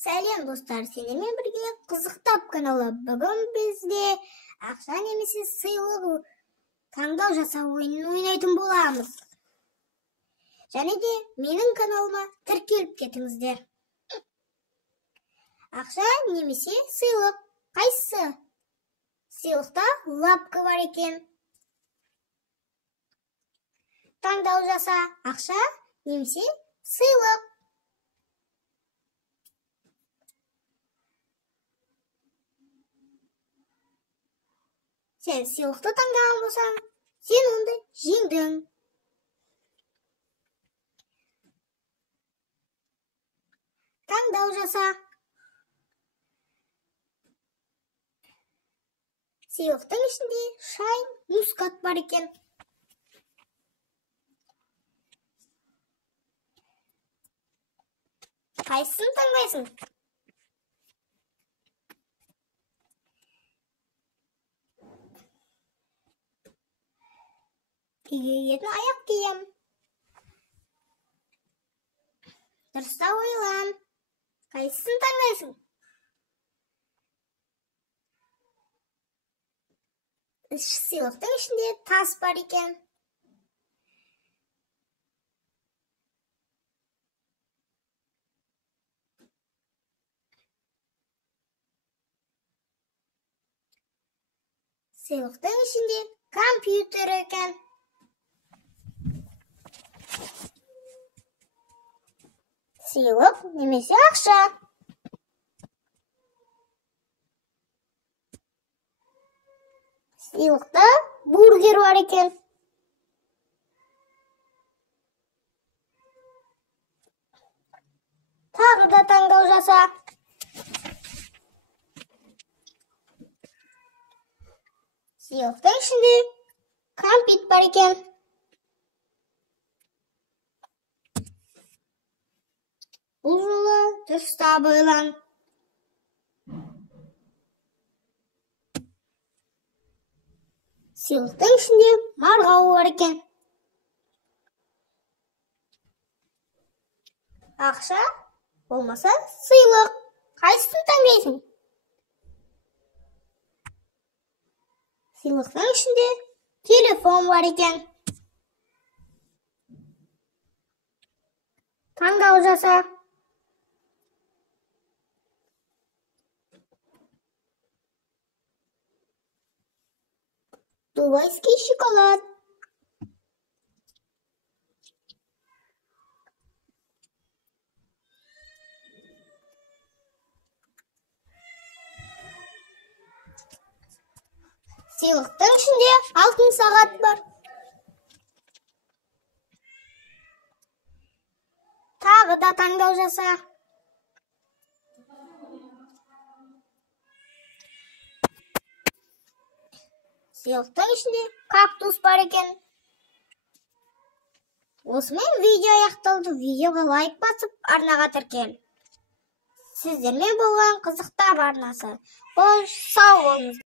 Сәлем достар, сендермен бірге қызықтап каналы. Бүгін бізде ақша немесе сыйлық таңдау жасау ойынын ойнайтын боламыз. Және де менің каналыма тіркеліп кетіңіздер. Ақша немесе сыйлық қайсы? Сыйлықта лапка бар екен. Таңдау жаса, ақша немесе сыйлық. Сен сыйлықты таңдаған болсаң, сен онды жеңдің. Таңдау жаса. Сыйлықтың ішінде шай, мускат бар екен. Қайсысын таңдайсың? Киетін аяқ кием. Дұрыста ойлан. Қайсысын таңдайсың? Сыйлықтың ішінде тас бар екен. Сыйлықтың ішінде компьютер екен. Сыйлық немесе ақша. Сыйлықта бургер бар екен. Тағы да таңдау жаса. Сыйлықтың ішінде кәмпит бар екен. Бұл жолы дұрыстап ойлан. Сыйлықтың ішінде марғау бар екен. Ақша болмаса сыйлық. Қайсысын таңдайсың? Сыйлықтың ішінде телефон бар екен. Таңдау жаса. Дубайский шоколад. Сыйлықтың ішінде алтын сағат бар. Тағы да таңдау жаса. Сыйлықтың ішінде кактус бар екен. Осымен видео аяқталды. Видеоға лайк басып, арнаға тіркел. Сіздермен болған қызықтар арнасы. Сау болыңыз.